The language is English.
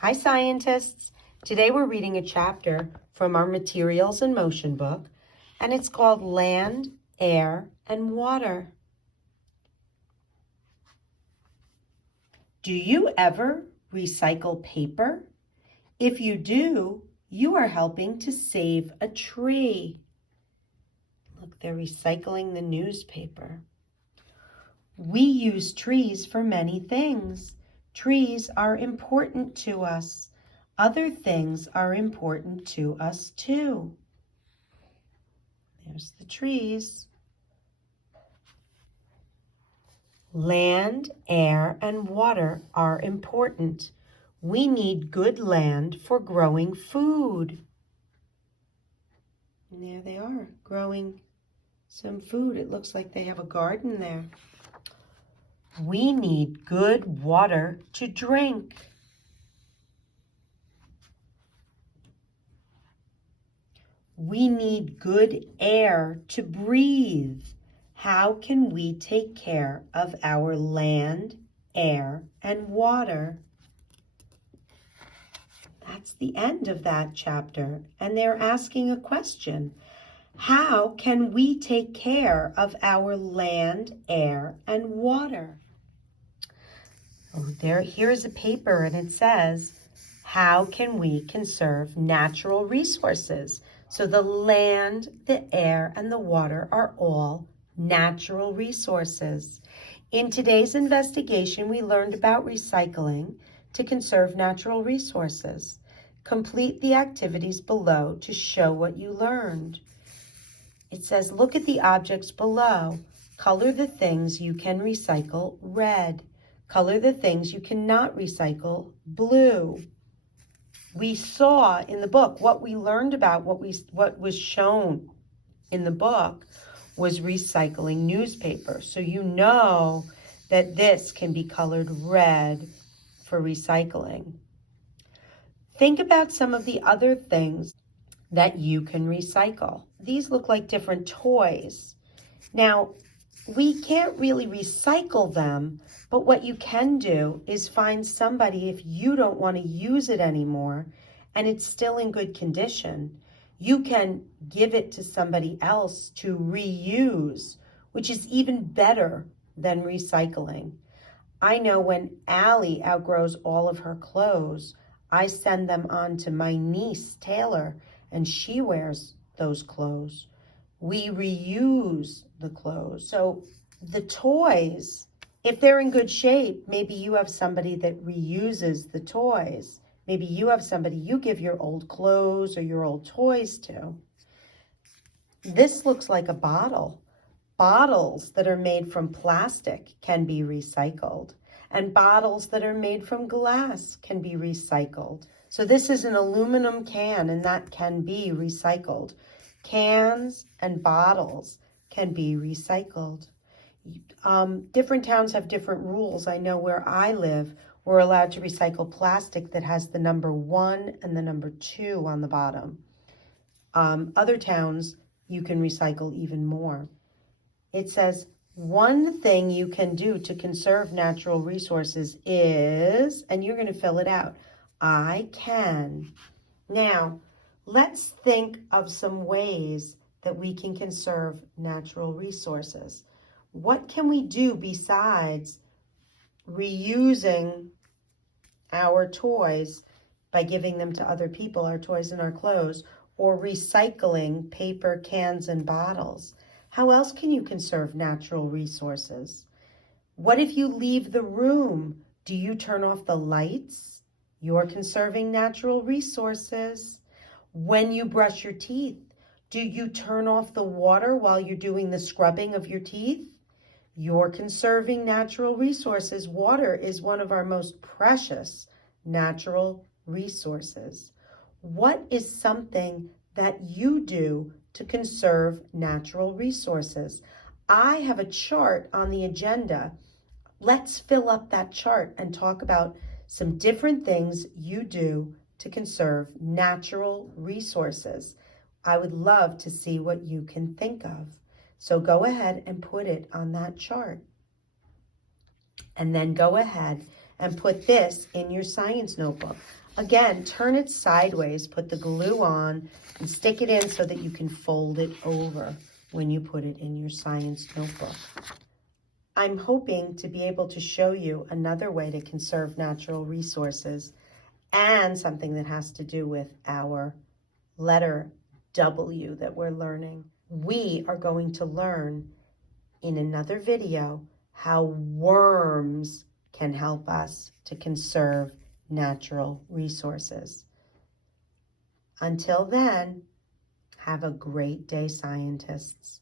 Hi, scientists. Today we're reading a chapter from our Materials in Motion book, and it's called Land, Air, and Water. Do you ever recycle paper? If you do, you are helping to save a tree. Look, they're recycling the newspaper. We use trees for many things. Trees are important to us. Other things are important to us too. There's the trees. Land, air, and water are important. We need good land for growing food. And there they are, growing some food. It looks like they have a garden there. We need good water to drink. We need good air to breathe. How can we take care of our land, air, and water? That's the end of that chapter, and they're asking a question. How can we take care of our land, air, and water? Here's a paper, and it says, how can we conserve natural resources? So the land, the air, and the water are all natural resources. In today's investigation, we learned about recycling to conserve natural resources. Complete the activities below to show what you learned. It says, look at the objects below. Color the things you can recycle red. Color the things you cannot recycle blue. We saw in the book what we learned about, what was shown in the book was recycling newspaper. So you know that this can be colored red for recycling. Think about some of the other things that you can recycle. These look like different toys. Now, we can't really recycle them, but what you can do is find somebody, if you don't want to use it anymore and it's still in good condition, you can give it to somebody else to reuse, which is even better than recycling. I know when Allie outgrows all of her clothes, I send them on to my niece, Taylor, and she wears those clothes. We reuse the clothes. So the toys, if they're in good shape, maybe you have somebody that reuses the toys. Maybe you have somebody you give your old clothes or your old toys to. This looks like a bottle. Bottles that are made from plastic can be recycled, and bottles that are made from glass can be recycled. So this is an aluminum can, and that can be recycled. Cans and bottles can be recycled. Different towns have different rules. I know where I live, we're allowed to recycle plastic that has the number 1 and the number 2 on the bottom. Other towns, you can recycle even more. It says, one thing you can do to conserve natural resources is, and you're going to fill it out, I can. Now, let's think of some ways that we can conserve natural resources. What can we do besides reusing our toys by giving them to other people, our toys and our clothes, or recycling paper, cans, and bottles? How else can you conserve natural resources? What if you leave the room? Do you turn off the lights? You're conserving natural resources. When you brush your teeth, do you turn off the water while you're doing the scrubbing of your teeth? You're conserving natural resources. Water is one of our most precious natural resources. What is something that you do to conserve natural resources? I have a chart on the agenda. Let's fill up that chart and talk about some different things you do to conserve natural resources. I would love to see what you can think of. So go ahead and put it on that chart. And then go ahead and put this in your science notebook. Again, turn it sideways, put the glue on, and stick it in so that you can fold it over when you put it in your science notebook. I'm hoping to be able to show you another way to conserve natural resources and something that has to do with our letter W that we're learning. We are going to learn in another video how worms can help us to conserve natural resources. Until then, have a great day, scientists.